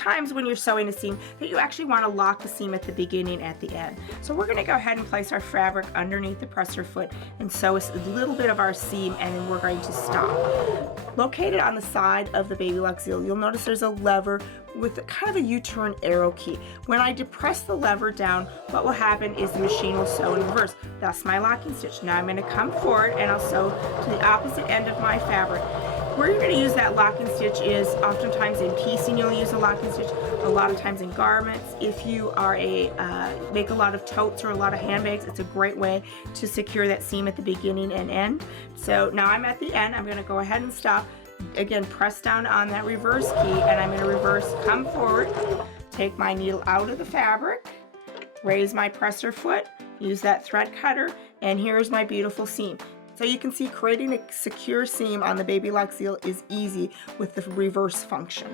times when you're sewing a seam that you actually want to lock the seam at the beginning, at the end. So we're going to go ahead and place our fabric underneath the presser foot and sew a little bit of our seam, and then we're going to stop. Located on the side of the Baby Lock Zeal, you'll notice there's a lever with kind of a U-turn arrow key. When I depress the lever down, what will happen is the machine will sew in reverse. That's my locking stitch. Now I'm going to come forward and I'll sew to the opposite end of my fabric. Where you're going to use that locking stitch is oftentimes in piecing. You'll use a locking stitch a lot of times in garments. If you are make a lot of totes or a lot of handbags, it's a great way to secure that seam at the beginning and end. So now I'm at the end. I'm going to go ahead and stop. Again, press down on that reverse key, and I'm going to reverse, come forward, take my needle out of the fabric, raise my presser foot, use that thread cutter, and here's my beautiful seam. So you can see creating a secure seam on the Baby Lock Zeal is easy with the reverse function.